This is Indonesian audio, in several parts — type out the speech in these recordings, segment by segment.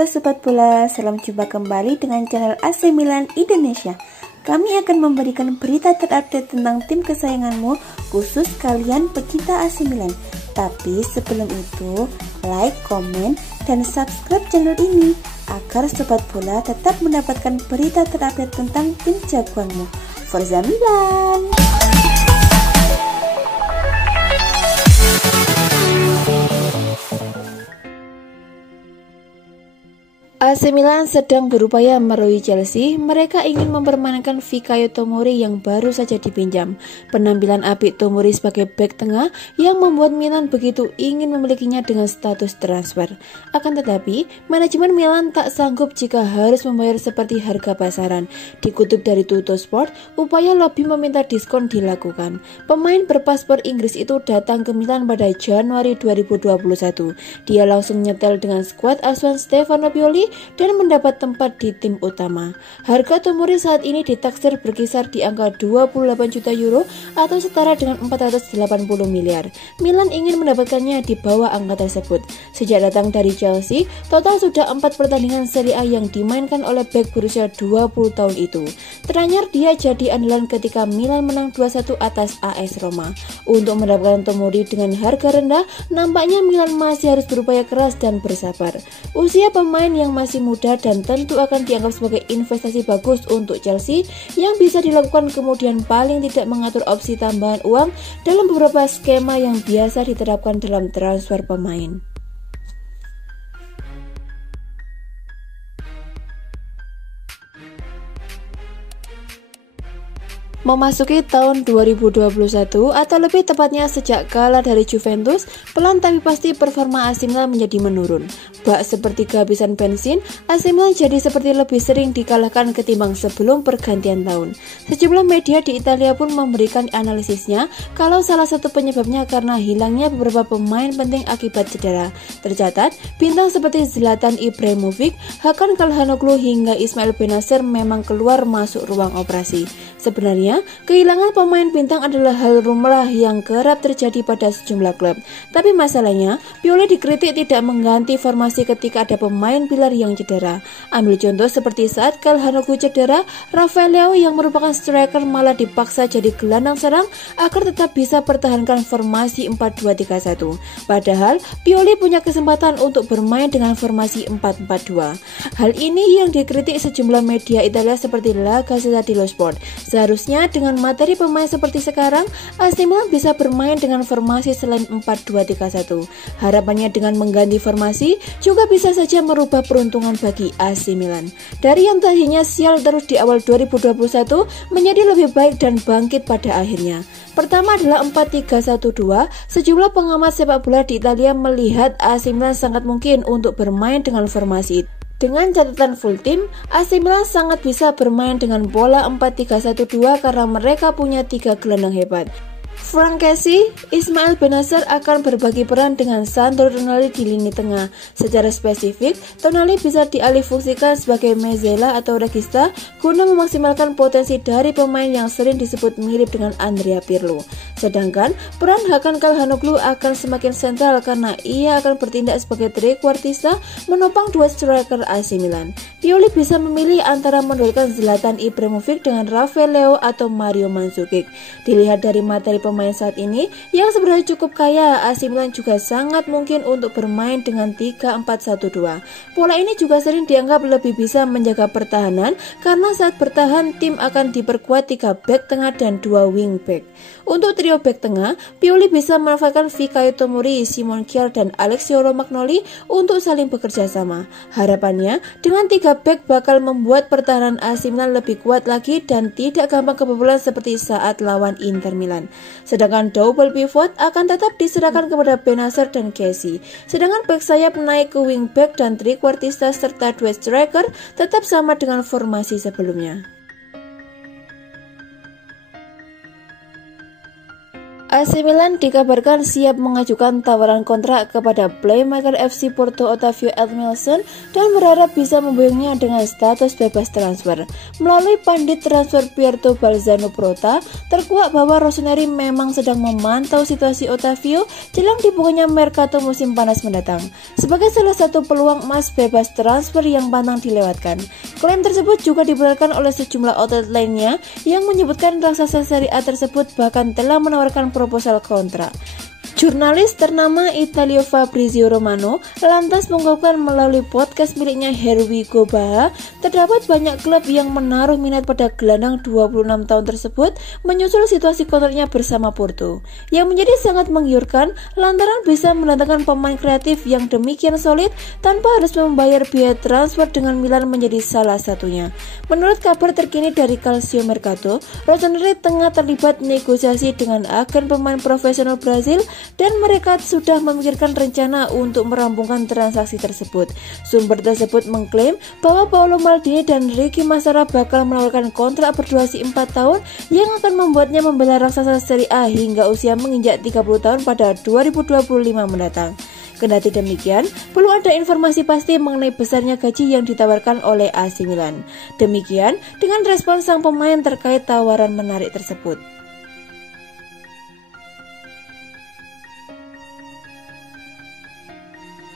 Halo Sobat Bola, salam jumpa kembali dengan channel AC Milan Indonesia. Kami akan memberikan berita terupdate tentang tim kesayanganmu, khusus kalian pecinta AC Milan. Tapi sebelum itu, like, komen, dan subscribe channel ini agar Sobat Bola tetap mendapatkan berita terupdate tentang tim jagoanmu. Forza Milan! AC Milan sedang berupaya merugi Chelsea. Mereka ingin mempermainkan Fikayo Tomori yang baru saja dipinjam. Penampilan apik Tomori sebagai bek tengah yang membuat Milan begitu ingin memilikinya dengan status transfer. Akan tetapi, manajemen Milan tak sanggup jika harus membayar seperti harga pasaran. Dikutip dari Tuttosport, upaya lobby meminta diskon dilakukan. Pemain berpaspor Inggris itu datang ke Milan pada Januari 2021. Dia langsung nyetel dengan skuad asuhan Stefano Pioli dan mendapat tempat di tim utama. Harga Tomori saat ini ditaksir berkisar di angka 28 juta euro atau setara dengan 480 miliar. Milan ingin mendapatkannya di bawah angka tersebut. Sejak datang dari Chelsea, total sudah 4 pertandingan Serie A yang dimainkan oleh bek berusia 20 tahun itu. Teranyar dia jadi andalan ketika Milan menang 2-1 atas AS Roma. Untuk mendapatkan Tomori dengan harga rendah, nampaknya Milan masih harus berupaya keras dan bersabar. Usia pemain yang masih muda dan tentu akan dianggap sebagai investasi bagus untuk Chelsea yang bisa dilakukan kemudian paling tidak mengatur opsi tambahan uang dalam beberapa skema yang biasa diterapkan dalam transfer pemain. Memasuki tahun 2021 atau lebih tepatnya sejak kalah dari Juventus, pelan tapi pasti performa AC Milan menjadi menurun. Bak seperti kehabisan bensin, AC Milan jadi seperti lebih sering dikalahkan ketimbang sebelum pergantian tahun. Sejumlah media di Italia pun memberikan analisisnya kalau salah satu penyebabnya karena hilangnya beberapa pemain penting akibat cedera. Tercatat, bintang seperti Zlatan Ibrahimovic, Hakan Calhanoglu hingga Ismail Bennacer memang keluar masuk ruang operasi. Sebenarnya, kehilangan pemain bintang adalah hal lumrah yang kerap terjadi pada sejumlah klub. Tapi masalahnya, Pioli dikritik tidak mengganti formasi ketika ada pemain pilar yang cedera. Ambil contoh seperti saat Calhanoglu cedera, Rafael Leao yang merupakan striker malah dipaksa jadi gelandang serang agar tetap bisa pertahankan formasi 4-2-3-1. Padahal, Pioli punya kesempatan untuk bermain dengan formasi 4-4-2. Hal ini yang dikritik sejumlah media Italia seperti La Gazzetta dello Sport. Seharusnya dengan materi pemain seperti sekarang, AC Milan bisa bermain dengan formasi selain 4-2-3-1. Harapannya dengan mengganti formasi juga bisa saja merubah peruntungan bagi AC Milan. Dari yang tadinya sial terus di awal 2021 menjadi lebih baik dan bangkit pada akhirnya. Pertama adalah 4-3-1-2. Sejumlah pengamat sepak bola di Italia melihat AC Milan sangat mungkin untuk bermain dengan formasi itu. Dengan catatan full tim, AC Milan sangat bisa bermain dengan bola 4-3-1-2 karena mereka punya 3 gelandang hebat. Franck Kessie, Ismail Bennacer akan berbagi peran dengan Sandro Tonali di lini tengah. Secara spesifik, Tonali bisa dialihfungsikan sebagai mezzala atau regista guna memaksimalkan potensi dari pemain yang sering disebut mirip dengan Andrea Pirlo. Sedangkan peran Hakan Calhanoglu akan semakin sentral karena ia akan bertindak sebagai trequartista menopang dua striker AC Milan. Pioli bisa memilih antara menduetkan Zlatan Ibrahimovic dengan Rafael Leao atau Mario Mandzukic. Dilihat dari materi pemain saat ini yang sebenarnya cukup kaya, AC Milan juga sangat mungkin untuk bermain dengan 3-4-1-2. Pola ini juga sering dianggap lebih bisa menjaga pertahanan karena saat bertahan tim akan diperkuat 3 bek tengah dan 2 wing back. Untuk trio bek tengah, Pioli bisa memanfaatkan Fikayo Tomori, Simon Kjaer dan Alessio Romagnoli untuk saling bekerja sama. Harapannya dengan 3 bek bakal membuat pertahanan AC Milan lebih kuat lagi dan tidak gampang kebobolan seperti saat lawan Inter Milan. Sedangkan double pivot akan tetap diserahkan kepada Bennacer dan Kessie. Sedangkan bek sayap naik ke wing back dan trequartista serta dua striker tetap sama dengan formasi sebelumnya. AC Milan dikabarkan siap mengajukan tawaran kontrak kepada playmaker FC Porto Otavio Emerson dan berharap bisa memboyongnya dengan status bebas transfer. Melalui pandit transfer Pierto Balzano Prota, terkuak bahwa Rossoneri memang sedang memantau situasi Otavio jelang dibukanya mercato musim panas mendatang sebagai salah satu peluang emas bebas transfer yang pantang dilewatkan. Klaim tersebut juga dibenarkan oleh sejumlah outlet lainnya yang menyebutkan raksasa Serie A tersebut bahkan telah menawarkan proposal kontrak. Jurnalis ternama Italio Fabrizio Romano lantas mengungkapkan melalui podcast miliknya Here We Go Baha, terdapat banyak klub yang menaruh minat pada gelandang 26 tahun tersebut menyusul situasi kontraknya bersama Porto, yang menjadi sangat menggiurkan lantaran bisa mendatangkan pemain kreatif yang demikian solid tanpa harus membayar biaya transfer, dengan Milan menjadi salah satunya. Menurut kabar terkini dari Calcio Mercato, Rossoneri tengah terlibat negosiasi dengan agen pemain profesional Brazil dan mereka sudah memikirkan rencana untuk merampungkan transaksi tersebut. Sumber tersebut mengklaim bahwa Paolo Maldini dan Ricky Massara bakal menawarkan kontrak berdurasi 4 tahun yang akan membuatnya membela raksasa Serie A hingga usia menginjak 30 tahun pada 2025 mendatang. Kendati demikian, belum ada informasi pasti mengenai besarnya gaji yang ditawarkan oleh AC Milan. Demikian dengan respon sang pemain terkait tawaran menarik tersebut.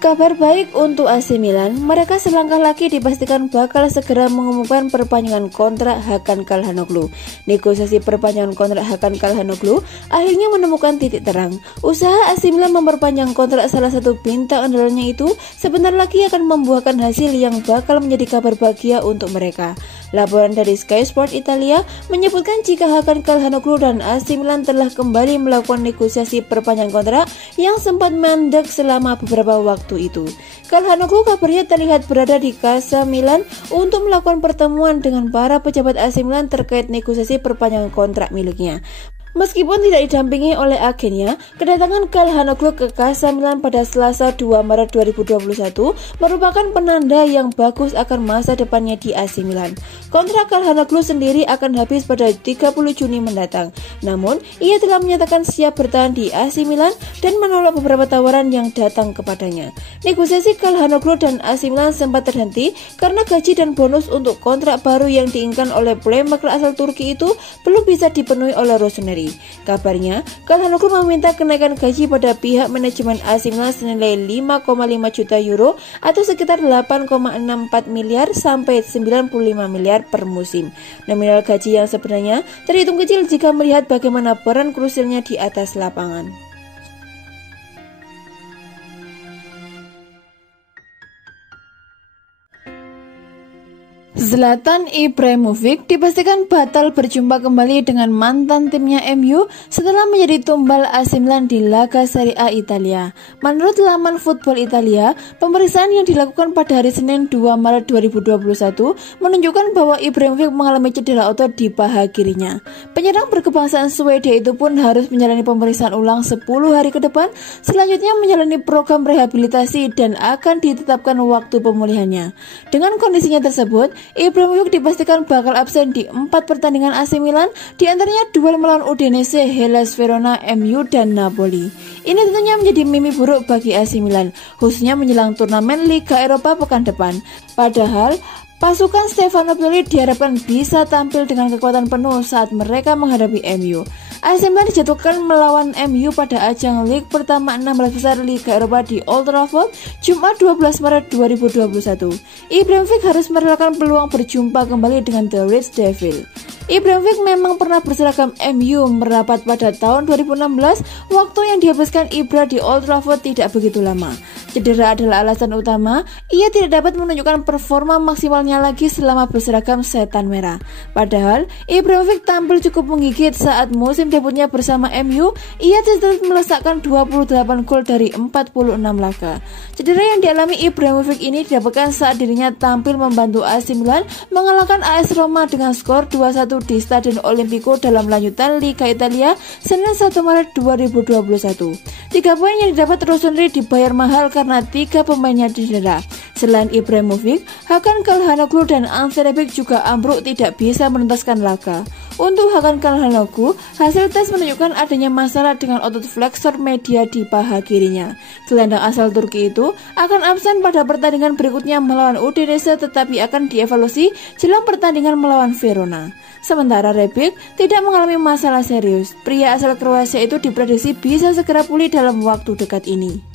Kabar baik untuk AC Milan, mereka selangkah lagi dipastikan bakal segera mengumumkan perpanjangan kontrak Hakan Calhanoglu. Negosiasi perpanjangan kontrak Hakan Calhanoglu akhirnya menemukan titik terang. Usaha AC Milan memperpanjang kontrak salah satu bintang andalannya itu sebentar lagi akan membuahkan hasil yang bakal menjadi kabar bahagia untuk mereka. Laporan dari Sky Sport Italia menyebutkan jika Hakan Calhanoglu dan AC Milan telah kembali melakukan negosiasi perpanjangan kontrak yang sempat mandek selama beberapa waktu itu. Calhanoglu kabarnya terlihat berada di Casa Milan untuk melakukan pertemuan dengan para pejabat AC Milan terkait negosiasi perpanjangan kontrak miliknya. Meskipun tidak didampingi oleh agennya, kedatangan Calhanoglu ke Casa Milan pada Selasa 2 Maret 2021 merupakan penanda yang bagus akan masa depannya di AC Milan. Kontrak Calhanoglu sendiri akan habis pada 30 Juni mendatang. Namun, ia telah menyatakan siap bertahan di AC Milan dan menolak beberapa tawaran yang datang kepadanya. Negosiasi Calhanoglu dan AC Milan sempat terhenti karena gaji dan bonus untuk kontrak baru yang diinginkan oleh playmaker asal Turki itu belum bisa dipenuhi oleh Rossoneri. Kabarnya, Calhanoglu meminta kenaikan gaji pada pihak manajemen AC Milan senilai 5,5 juta euro atau sekitar 8,64 miliar sampai 95 miliar per musim. Nominal gaji yang sebenarnya terhitung kecil jika melihat bagaimana peran krusialnya di atas lapangan. Zlatan Ibrahimovic dipastikan batal berjumpa kembali dengan mantan timnya MU setelah menjadi tumbal AC Milan di laga Serie A Italia. Menurut laman Football Italia, pemeriksaan yang dilakukan pada hari Senin 2 Maret 2021 menunjukkan bahwa Ibrahimovic mengalami cedera otot di paha kirinya. Penyerang berkebangsaan Swedia itu pun harus menjalani pemeriksaan ulang 10 hari ke depan, selanjutnya menjalani program rehabilitasi dan akan ditetapkan waktu pemulihannya. Dengan kondisinya tersebut, Ibrahimovic dipastikan bakal absen di 4 pertandingan AC Milan, diantaranya duel melawan Udinese, Hellas Verona, MU, dan Napoli. Ini tentunya menjadi mimpi buruk bagi AC Milan, khususnya menjelang turnamen Liga Eropa pekan depan. Padahal, pasukan Stefano Pioli diharapkan bisa tampil dengan kekuatan penuh saat mereka menghadapi MU. AC Milan dijadwalkan melawan MU pada ajang Lig pertama 16 besar Liga Eropa di Old Trafford Jumat 12 Maret 2021. Ibrahimovic harus merelakan peluang berjumpa kembali dengan The Red Devil. Ibrahimovic memang pernah berseragam MU merapat pada tahun 2016, waktu yang dihabiskan Ibra di Old Trafford tidak begitu lama. Cedera adalah alasan utama, ia tidak dapat menunjukkan performa maksimalnya lagi selama berseragam setan merah. Padahal, Ibrahimovic tampil cukup menggigit saat musim debutnya bersama MU, ia terus melesakkan 28 gol dari 46 laga. Cedera yang dialami Ibrahimovic ini didapatkan saat dirinya tampil membantu AC Milan mengalahkan AS Roma dengan skor 2-1 di Stadion Olimpico dalam lanjutan Liga Italia Senin 1 Maret 2021. 3 poin yang didapat Rossoneri dibayar mahal karena 3 pemainnya cedera. Selain Ibrahimovic, Hakan Calhanoglu dan Ante Rebic juga ambruk tidak bisa menuntaskan laga. Untuk Hakan Calhanoglu, hasil tes menunjukkan adanya masalah dengan otot flexor media di paha kirinya. Gelandang asal Turki itu akan absen pada pertandingan berikutnya melawan Udinese, tetapi akan dievaluasi jelang pertandingan melawan Verona. Sementara Rebic tidak mengalami masalah serius. Pria asal Kroasia itu diprediksi bisa segera pulih dalam waktu dekat ini.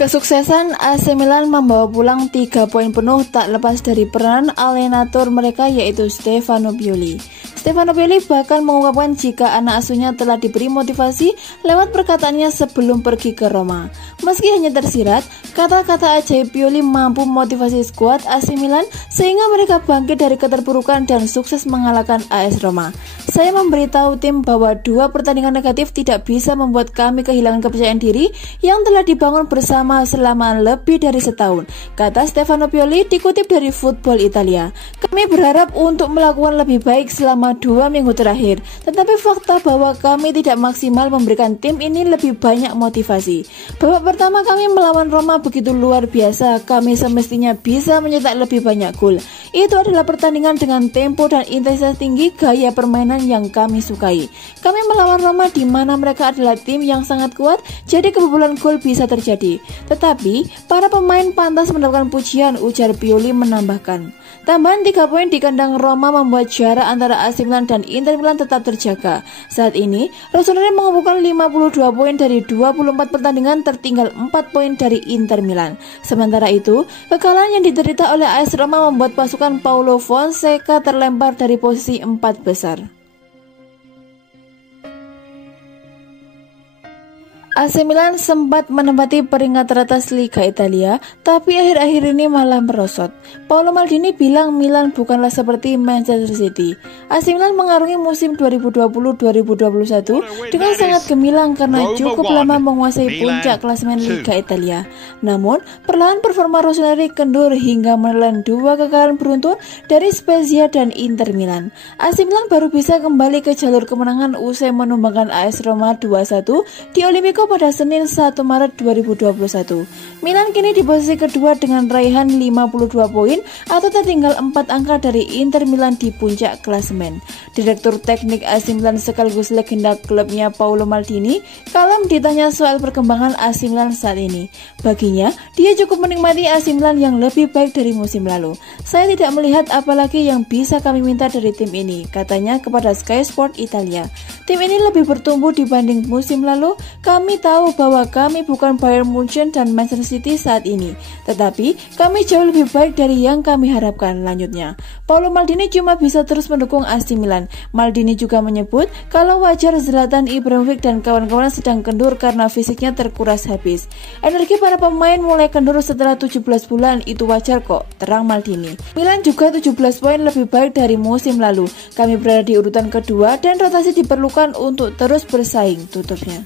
Kesuksesan AC Milan membawa pulang 3 poin penuh tak lepas dari peran alienator mereka, yaitu Stefano Pioli. Stefano Pioli bahkan mengungkapkan jika anak asuhnya telah diberi motivasi lewat perkataannya sebelum pergi ke Roma. Meski hanya tersirat, kata-kata ajaib Pioli mampu memotivasi skuad AC Milan sehingga mereka bangkit dari keterpurukan dan sukses mengalahkan AS Roma. Saya memberitahu tim bahwa 2 pertandingan negatif tidak bisa membuat kami kehilangan kepercayaan diri yang telah dibangun bersama selama lebih dari setahun, kata Stefano Pioli dikutip dari Football Italia. Kami berharap untuk melakukan lebih baik selama 2 minggu terakhir, tetapi fakta bahwa kami tidak maksimal memberikan tim ini lebih banyak motivasi. Babak pertama kami melawan Roma begitu luar biasa, kami semestinya bisa mencetak lebih banyak gol. Itu adalah pertandingan dengan tempo dan intensitas tinggi, gaya permainan yang kami sukai. Kami melawan Roma di mana mereka adalah tim yang sangat kuat, jadi kebobolan gol bisa terjadi. Tetapi para pemain pantas mendapatkan pujian, ujar Pioli menambahkan. Tambahan 3 poin di kandang Roma membuat jarak antara AC Milan dan Inter Milan tetap terjaga. Saat ini, Rossoneri mengumpulkan 52 poin dari 24 pertandingan, tertinggal 4 poin dari Inter Milan. Sementara itu, kekalahan yang diderita oleh AS Roma membuat pasukan Paulo Fonseca terlempar dari posisi 4 besar. AC Milan sempat menempati peringkat teratas Liga Italia, tapi akhir-akhir ini malah merosot. Paolo Maldini bilang Milan bukanlah seperti Manchester City. AC Milan mengarungi musim 2020-2021 dengan sangat gemilang karena cukup lama menguasai puncak klasemen Liga Italia. Namun, perlahan performa Rossoneri kendur hingga menelan 2 kekalahan beruntun dari Spezia dan Inter Milan. AC Milan baru bisa kembali ke jalur kemenangan usai menumbangkan AS Roma 2-1 di Olimpico pada Senin 1 Maret 2021. Milan kini di posisi kedua dengan raihan 52 poin atau tertinggal 4 angka dari Inter Milan di puncak klasemen. Direktur teknik AC Milan sekaligus legenda klubnya Paolo Maldini kalem ditanya soal perkembangan AC Milan saat ini. Baginya, dia cukup menikmati AC Milan yang lebih baik dari musim lalu. Saya tidak melihat apalagi yang bisa kami minta dari tim ini, katanya kepada Sky Sport Italia. Tim ini lebih bertumbuh dibanding musim lalu. Kami tahu bahwa kami bukan Bayern Munchen dan Manchester City saat ini, tetapi kami jauh lebih baik dari yang kami harapkan, lanjutnya. Paolo Maldini cuma bisa terus mendukung AC Milan. Maldini juga menyebut kalau wajar Zlatan Ibrahimovic dan kawan-kawan sedang kendur karena fisiknya terkuras habis. Energi para pemain mulai kendur setelah 17 bulan, itu wajar kok, terang Maldini. Milan juga 17 poin lebih baik dari musim lalu. Kami berada di urutan kedua dan rotasi diperlukan untuk terus bersaing, tutupnya.